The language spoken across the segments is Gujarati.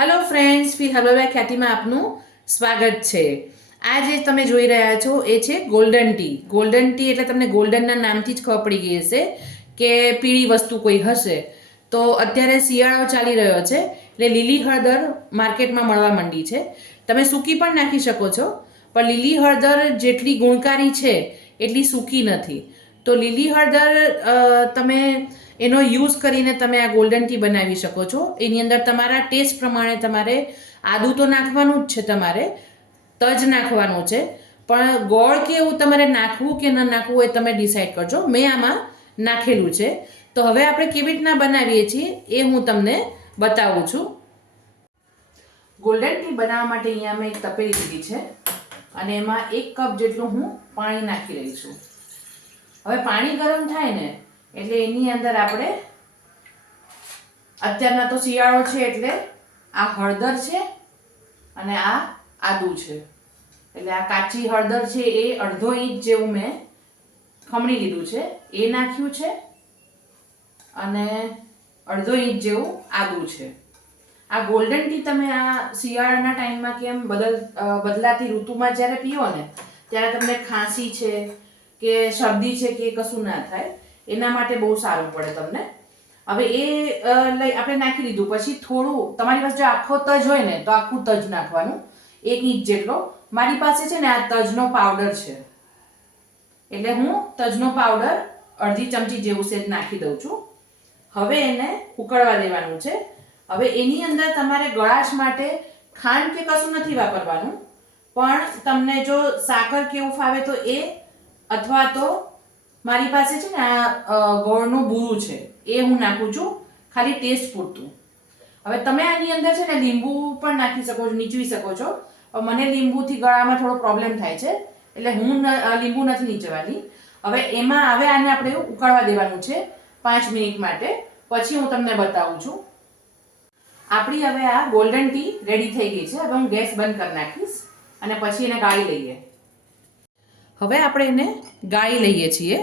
હેલો ફ્રેન્ડ્સ, ફી હલવા ખ્યાતિમાં આપનું સ્વાગત છે। આ જે તમે જોઈ રહ્યા છો એ છે ગોલ્ડન ટી। ગોલ્ડન ટી એટલે તમને ગોલ્ડનના નામથી જ ખબર પડી ગઈ હશે કે પીળી વસ્તુ કોઈ હશે। તો અત્યારે શિયાળો ચાલી રહ્યો છે એટલે લીલી હળદર માર્કેટમાં મળવા માંડી છે। તમે સૂકી પણ નાખી શકો છો, પણ લીલી હળદર જેટલી ગુણકારી છે એટલી સૂકી નથી। તો લીલી હળદર તમે એનો યુઝ કરીને તમે આ ગોલ્ડન ટી બનાવી શકો છો। એની અંદર તમારા ટેસ્ટ પ્રમાણે તમારે આદું તો નાખવાનું જ છે, તમારે તજ નાખવાનું છે, પણ ગોળ કે એવું તમારે નાખવું કે ન નાખવું એ તમે ડિસાઈડ કરજો। મેં આમાં નાખેલું છે। તો હવે આપણે કેવી રીતના બનાવીએ છીએ એ હું તમને બતાવું છું। ગોલ્ડન ટી બનાવવા માટે અહીંયા મેં એક તપેલી લીધી છે અને એમાં 1 કપ જેટલું હું પાણી નાખી રહી છું। હવે પાણી ગરમ થાય ને એટલે એની અંદર આપણે અત્યારના તો શિયાળો છે એટલે આ હળદર છે અને આ આદું છે, એટલે આ કાચી હળદર છે એ અડધો ઇંચ જેવું મેં ખમણી લીધું છે એ નાખ્યું છે અને અડધો ઇંચ જેવું આદું છે। આ ગોલ્ડન ટી તમે આ શિયાળાના ટાઈમમાં કેમ બદલાતી ઋતુમાં જ્યારે પીઓ ને ત્યારે તમને ખાંસી છે કે શરદી છે કે કશું ના થાય, એના માટે બહુ સારું પડે તમને। હવે એ લઈ આપણે નાખી દીધું પછી થોડું તમારી પાસે જો આખો તજ હોય ને તો આખું તજ નાખવાનું 1 ઇંચ જેટલો। મારી પાસે છે ને આ તજનો પાવડર છે એટલે હું તજનો પાવડર અડધી ચમચી જેવું સેજ નાખી દઉં છું। હવે એને ઉકળવા દેવાનું છે। હવે એની અંદર તમારે ગળાશ માટે ખાંડ કે કશું નથી વાપરવાનું, પણ તમને જો સાકર કેવું ફાવે તો એ, અથવા તો મારી પાસે છે ને આ ગોળનું બૂરું છે એ હું નાખું છું ખાલી ટેસ્ટ પૂરતું। હવે તમે આની અંદર છે ને લીંબુ પણ નાખી શકો છો, નીચવી શકો છો, પણ મને લીંબુથી ગળામાં થોડો પ્રોબ્લેમ થાય છે એટલે હું લીંબુ નથી નીચવાની। હવે આને આપણે ઉકળવા દેવાનું છે 5 મિનિટ માટે, પછી હું તમને બતાવું છું। આપણી હવે આ ગોલ્ડન ટી રેડી થઈ ગઈ છે। હવે હું ગેસ બંધ કરી નાખીશ અને પછી એને ગાળી લઈએ। હવે આપણે એને ગાળી લઈએ છીએ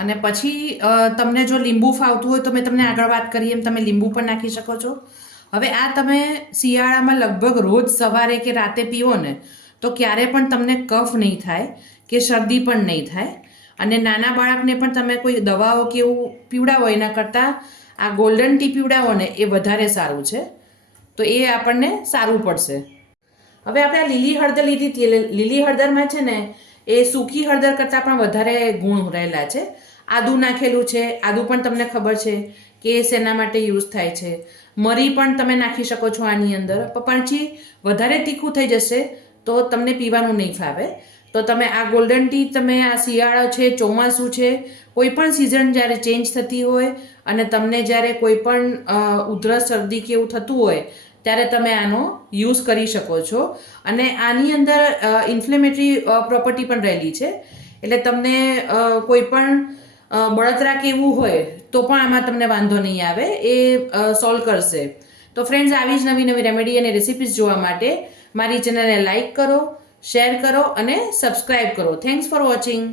અને પછી તમને જો લીંબુ ફાવતું હોય તો મેં તમને આગળ વાત કરી એમ તમે લીંબુ પણ નાખી શકો છો। હવે આ તમે શિયાળામાં લગભગ રોજ સવારે કે રાતે પીવો ને તો ક્યારે પણ તમને કફ નહીં થાય કે શરદી પણ નહીં થાય। અને નાના બાળકને પણ તમે કોઈ દવાઓ કે એવું પીવડાવો એના કરતાં આ ગોલ્ડન ટી પીવડાવો ને એ વધારે સારું છે, તો એ આપણને સારું પડશે। હવે આપણે આ લીલી હળદર લીધી હતી, લીલી હળદરમાં છે ને એ સૂકી હળદર કરતાં પણ વધારે ગુણ રહેલા છે। આદું નાખેલું છે, આદું પણ તમને ખબર છે કે એ શેના માટે યુઝ થાય છે। મરી પણ તમે નાખી શકો છો આની અંદર, પણ પછી વધારે તીખું થઈ જશે તો તમને પીવાનું નહીં ફાવે। તો તમે આ ગોલ્ડન ટી તમે આ શિયાળો છે, ચોમાસું છે, કોઈ પણ સિઝન જ્યારે ચેન્જ થતી હોય અને તમને જ્યારે કોઈ પણ ઉધરસ શરદી કે એવું થતું હોય ત્યારે તમે આનો યુઝ કરી શકો છો। અને આની અંદર ઇન્ફ્લેમેટરી પ્રોપર્ટી પણ રહેલી છે, એટલે તમને કોઈ પણ બળતરા કે એવું હોય તો પણ આમાં તમને વાંધો નહીં આવે, એ સોલ્વ કરશે। તો ફ્રેન્ડ્સ, આવી જ નવી નવી રેમેડી અને રેસિપીઝ જોવા માટે મારી ચેનલને લાઇક કરો, શેર કરો અને સબસ્ક્રાઈબ કરો। Thanks for watching.